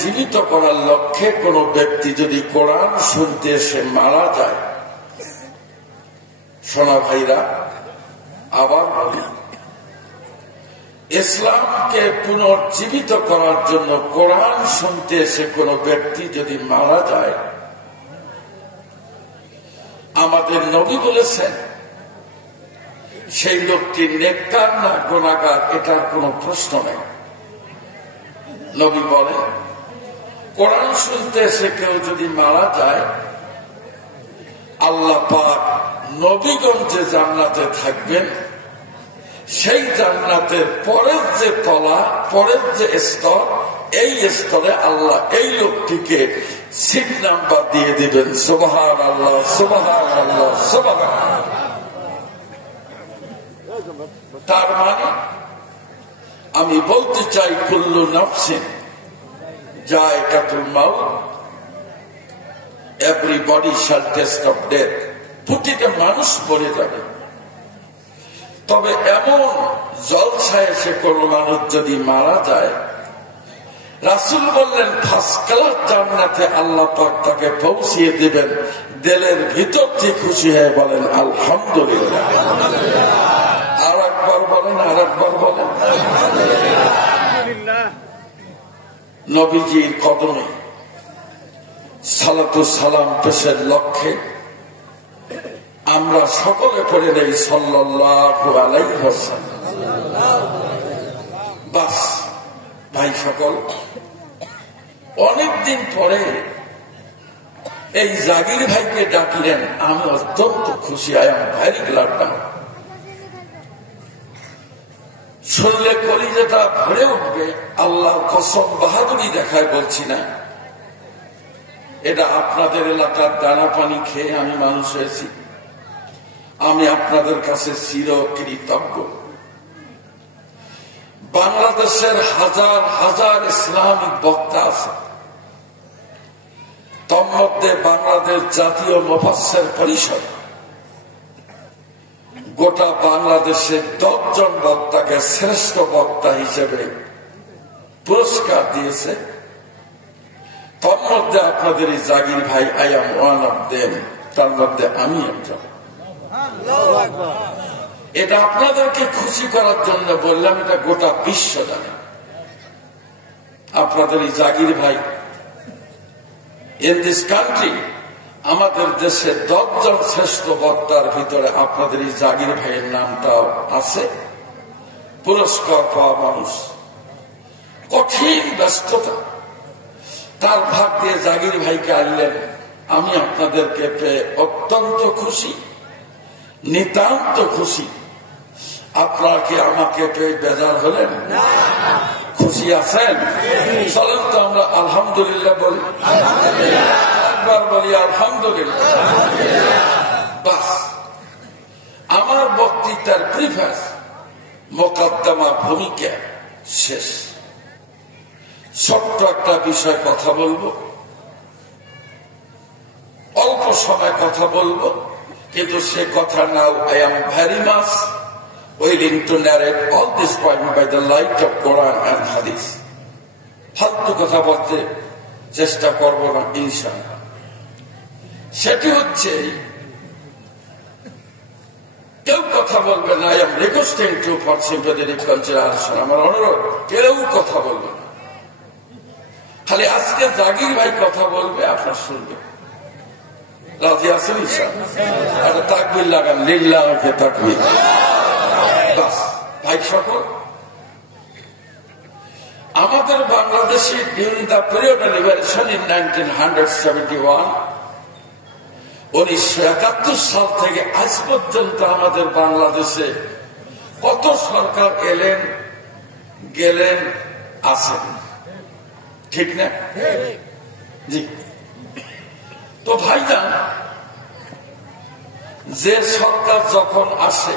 জীবিত করার লক্ষ্যে কোন ব্যক্তি যদি কোরআন শুনতে এসে মারা যায়, সোনা ভাইরা আবার বলি, ইসলামকে পুনর্জীবিত করার জন্য কোরআন শুনতে এসে কোন ব্যক্তি যদি মারা যায়, আমাদের নবী বলেছেন সেই লোকটি নেককার না গুনাহগার এটার কোন প্রশ্ন নেই। নবী বলেন কোরআন শুনতে এসে কেউ যদি মারা যায়, আল্লাহ পাক নবীগঞ্জে জান্নাতে থাকবেন, সেই জান্নাতের পরের যে তলা, পরের যে স্তর, এই স্তরে আল্লাহ এই লোকটিকে সিট নাম্বার দিয়ে দিবেন। সুবহানাল্লাহ, সুবহানাল্লাহ, সুবহানাল্লাহ। তার মানে আমি বলতে চাই, কুল্লু নাফসিন যায়কাতুল মাউত, everybody shall test of death. প্রতিটা মানুষ মরে যাবে, তবে এমন জলসায় এসে কোন মানুষ যদি মারা যায়, রাসূল বললেন ফার্স্ট ক্লাস জান্নাতে আল্লাহ পাক তাকে পৌঁছিয়ে দিবেন। দিলের ভিতর থেকে খুশি হয়ে বলেন আলহামদুলিল্লাহ। আর একবার বলেন, আর একবার বলেন। নবীজির কদমে সালাতু সালাম পেশের লক্ষ্যে আমরা সকলে পড়ে নেই সাল্লাল্লাহু আলাইহি ওয়াসাল্লাম। বাস ভাই সকল, অনেকদিন পরে এই জাগির ভাইকে ডাকলেন, আমি অত্যন্ত খুশি। আই এম ভেরি গ্ল্যাড নাও। শুনলে কলিজাটা ভরে উঠবে। আল্লাহর কসম, বাহাদুরি দেখায় বলছি না, এটা আপনাদের এলাকার দানা পানি খেয়ে আমি মানুষ হয়েছি। আমি আপনাদের কাছে চিরকৃতজ্ঞ। বাংলাদেশের হাজার হাজার ইসলামিক বক্তা আছে, তন্মধ্যে বাংলাদেশ জাতীয় মুফাসসির পরিষদ গোটা বাংলাদেশে 10 জন বক্তাকে শ্রেষ্ঠ বক্তা হিসেবে পুরস্কার দিয়েছে। তন্মধ্যে আপনাদের এই জাগির ভাই, I am one of them, তার মধ্যে আমি একজন। এটা আপনাদেরকে খুশি করার জন্য বললাম, এটা গোটা বিশ্ব জানে। আপনাদের এই জাগির ভাই ইন দিস কান্ট্রি, আমাদের দেশে 10 জন শ্রেষ্ঠ বক্তার ভিতরে আপনাদের এই জাগির ভাইয়ের নামটাও আছে। পুরস্কার পাওয়া মানুষ, কঠিন ব্যস্ততা, তার ভাগ দিয়ে জাগির ভাইকে আনলেন। আমি আপনাদেরকে পেয়ে অত্যন্ত খুশি, নিতান্ত খুশি। আপনারা কি আমাকে পেয়ে বেজার হলেন? খুশি আছেন? চলেন তো আমরা আলহামদুলিল্লাহ বলি, একবার বলি আলহামদুলিল্লাহ। বাস, আমার বক্তৃতার প্রিফাস, মোকদ্দমা, ভূমিকা শেষ। ছোট্ট একটা বিষয় কথা বলবো, অল্প সময় কথা বলবো, কিন্তু সে কথা নাও I am very much willing to narrate all this point by the light of Quran and Hadith. ফালতু কথা বলতে চেষ্টা করবো না ইনশাআল্লাহ। সেটি হচ্ছে, কেউ কথা বলবে না। I am requesting to for sympathetic consideration, আমার অনুরোধ, কেউ কথা বলবে না। খালি আজকে জাগির ভাই কথা বলবে, আপনার শুনবে। রাজি আছেন ইনশাআল্লাহ? একটা তাকবীর লাগান, লিল্লাহি তাকবীর। বাস ভাই সকল, আমাদের বাংলাদেশে during the period of liberation in 1971, 1971 সাল থেকে আজ পর্যন্ত আমাদের বাংলাদেশে কত সরকার এলেন গেলেন আছেন, ঠিক না? জি। তো ভাইজান, যে সরকার যখন আসে,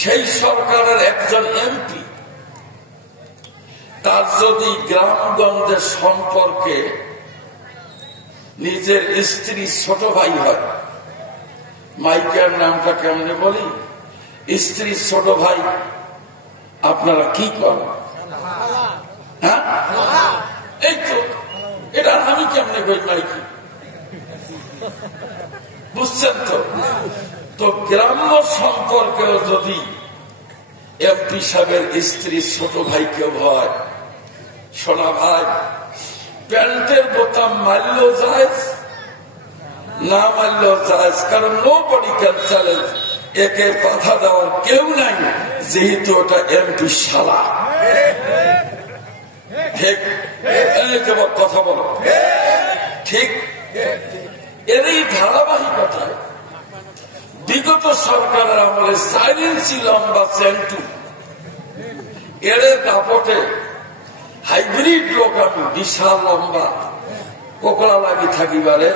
সেই সরকারের একজন এমপি তার যদি গ্রামগঞ্জের সম্পর্কে নিজের স্ত্রী ছোট ভাই হয়, মাইকের নামটা কেমনে বলি, স্ত্রী ছোট ভাই, আপনারা কি করেন? হ্যাঁ, কেমনে কই মাইকি, বুঝছেন তো? তো গ্রাম্য সম্পর্কেও যদি এমপি সাহেবের স্ত্রী ছোট ভাই কেউ হয়, সোনা ভাই, প্যান্টের বোতাম মারলেও যায়, না মারলেও যায়, কারণ নো বডি ক্যান চ্যালেঞ্জ, একে বাধা দেওয়ার কেউ নাই, যেহেতু ওটা এমপি শালা। ঠিক কথা বলো, ঠিক? এরই ধারাবাহিকতায় বিগত সরকারের আমলে সাইলেন্সি লম্বা সেন্টু, এর দাপটে হাইব্রিড লোক, আমি বিশাল লম্বা কোকড়া লাগি থাকিবারে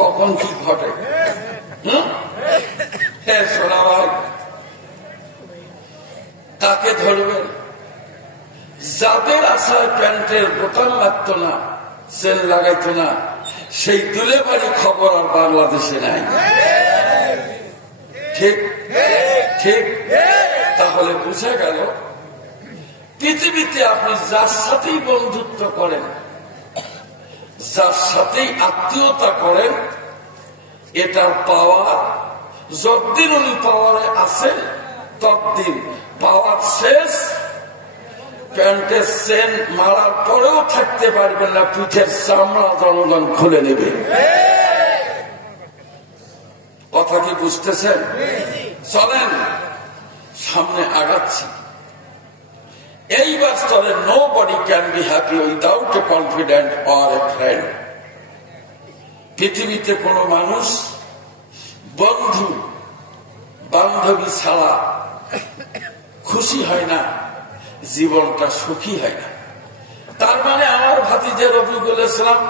কখন কি ঘটে। হ্যাঁ শোনা ভাই, তাকে ধরবেন যাদের আশায় প্যান্টের বোতাম লাগতো না, সেল লাগাইতো না, সেই দুলে বাড়ি খবর আর বাংলাদেশে নাই। ঠিক ঠিক। তাহলে বুঝা গেল পৃথিবীতে আপনি যার সাথেই বন্ধুত্ব করেন, যার সাথেই আত্মীয়তা করেন, এটার পাওয়ার যতদিন উনি পাওয়ারে আছেন ততদিন পাওয়ার শেষ। প্যান্টের চেন মারার পরেও থাকতে পারবেন না, পিঠের চামড়া জনগণ খুলে নেবে। কথা কি বুঝতেছেন? চলেন সামনে আগাচ্ছি। এইবার স্তরে nobody can be happy without a confident or a friend. পৃথিবীতে কোন মানুষ বন্ধু বান্ধবী ছাড়া খুশি হয় না, জীবনটা সুখী হয় না। তার মানে আমার ভাতিজা রফিকুল ইসলাম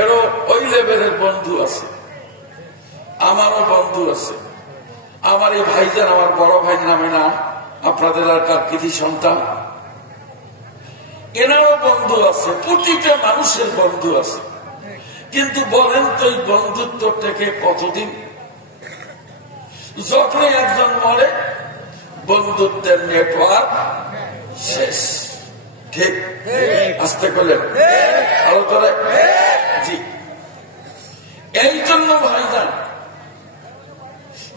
এরও ওই লেভেলের বন্ধু আছে, আমারও বন্ধু আছে। আমার এই ভাইজান, আমার বড় ভাইয়ের নামে নাম, আপনাদের এলাকার কৃতি সন্তান, এনারও বন্ধু আছে, প্রতিটা মানুষের বন্ধু আছে। কিন্তু বলেন তো এই বন্ধুত্ব থেকে কতদিন? যখন একজন মরে বন্ধুত্বের নেটওয়ার্ক শেষ। ঠিক আসতে করলেন আরো করে। জি, এই জন্য ভাইজান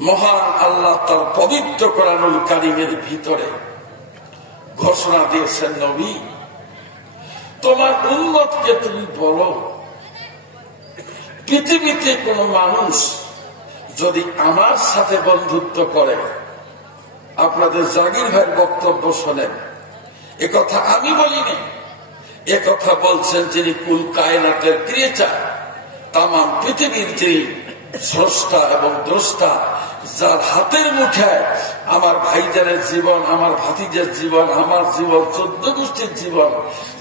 মহান আল্লাহ তার পবিত্র কোরআনুল কারীমের ভিতরে ঘোষণা দিয়েছেন, নবী তোমার উম্মতকে তুমি বলো, পৃথিবীতে কোন মানুষ যদি আমার সাথে বন্ধুত্ব করে, আপনাদের জাগির ভাইয়ের বক্তব্য শোনেন, একথা আমি বলিনি, একথা বলছেন যিনি কুল কায়নাতের ক্রিয়েচার, তাম পৃথিবীর যিনি স্রষ্টা এবং দ্রষ্টা, যার হাতের মুঠায় আমার ভাইজানের জীবন, আমার ভাতিজের জীবন, আমার জীবন, 14 গোষ্ঠীর জীবন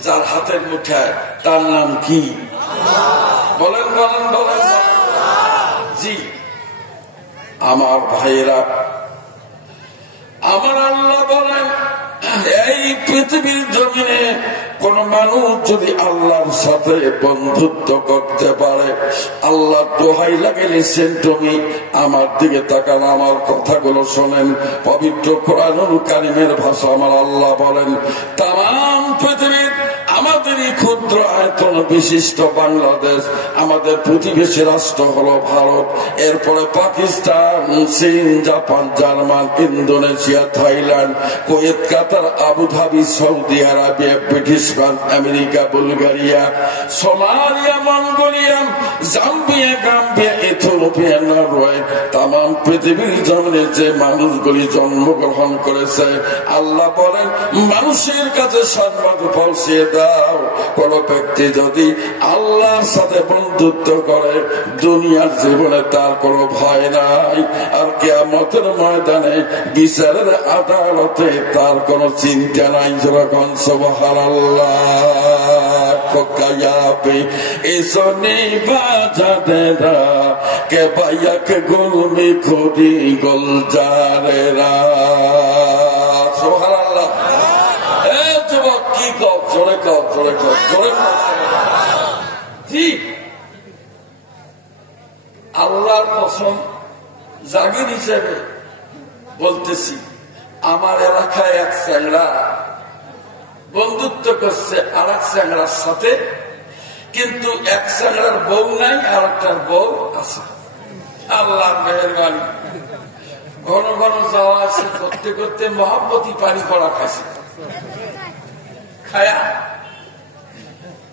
যার হাতের মুঠায়, তার নাম কি? বলেন বলেন বলেন। জি আমার ভাইয়েরা, আমার আল্লাহ বলেন, এই পৃথিবীর জমিনে কোন মানুষ যদি আল্লাহর সাথে বন্ধুত্ব করতে পারে, আল্লাহ দোহাই লাগে নিছেন, তুমি আমার দিকে তাকান, আমার কথাগুলো শোনেন। পবিত্র কোরআনুল কারীমের ভাষা আমার আল্লাহ বলেন, তাম পৃথিবীর আমাদেরই ক্ষুদ্র আয়তন বিশিষ্ট বাংলাদেশ, আমাদের প্রতিবেশী রাষ্ট্র হলো ভারত, এরপরে পাকিস্তান, চীন, Japan, German, Indonesia, Thailand, Kuwait, Qatar, Abu Dhabi, Saudi Arabia, British, America, Bulgaria, Somalia, Mongolia, Zambia, Gambia, Ethiopia, Norway, তাম পৃথিবীর জমিনে যে মানুষগুলি জন্মগ্রহণ করেছে, আল্লাহ বলেন মানুষের কাছে সংবাদ পৌঁছিয়ে দাও, কোন ব্যক্তি যদি আল্লাহর সাথে বন্ধুত্ব করে, দুনিয়ার জীবনে তার কোনো ভয় নাই, আর কিয়ামতের ময়দানে বিচারের আদালতে তার কোনো চিন্তা নাই। যখন সুবহানাল্লাহ কোকায়াবে এসনে বাজাদেরা কে বাইক গুলমি খুদি গোলজারেরা। সুবহানাল্লাহ। এ যুবক কি কও, জোরে কও, জোরে কও, জোরে কও। ঠিক আল্লাহর কসম জাগির হিসেবে বলতেছি, আমার এলাকায় এক চ্যাংড়া বন্ধুত্ব করছে আর এক চ্যাংড়ার সাথে, কিন্তু এক চ্যাংড়ার বউ নাই, আর একটার বউ আছে। আল্লাহ মেহেরবানি, ঘন ঘন যাওয়া আছে করতে করতে মহাব্বতী পানি পড়া খাইছে। খায়া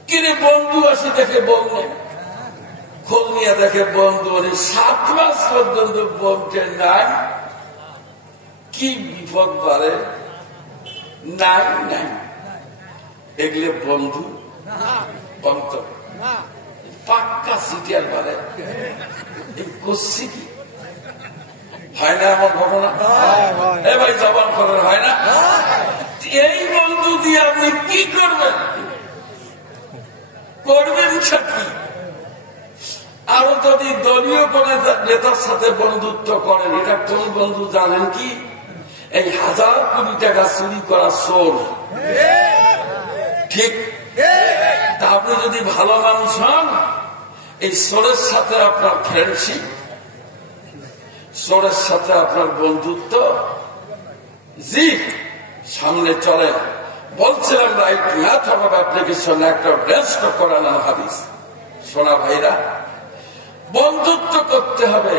কিনে বন্ধু আসে, দেখে বউ নেই। খোঁজ নিয়ে দেখে বন্ধু 7 মাস পর্যন্ত বউকে নাই। কি বিপদ বাড়ে, নাই নাই। এগুলো বন্ধু অন্তর পাক্কা সিটিয়ার বাড়ে। করছি কি হয় না আমার ঘটনা? এ ভাই জবান করেন, হয় না? এই বন্ধু দিয়ে আপনি কি করবেন? করবেন কি? আরো যদি দলীয় কোন নেতার সাথে বন্ধুত্ব করেন, এটা কোন বন্ধু জানেন কি? এই 1000 কোটি টাকা চুরি করা চোর। ঠিক? তা আপনি যদি ভালো মানুষ হন, এই চোরের সাথে আপনার ফ্রেন্ডশিপ, চোরের সাথে আপনার বন্ধুত্ব, জি সামনে চলে। বলছিলাম রাইট ম্যাথ অফ অ্যাপ্লিকেশন একটা ডেস্ক করানো হাদিস। সোনা ভাইরা, বন্ধুত্ব করতে হবে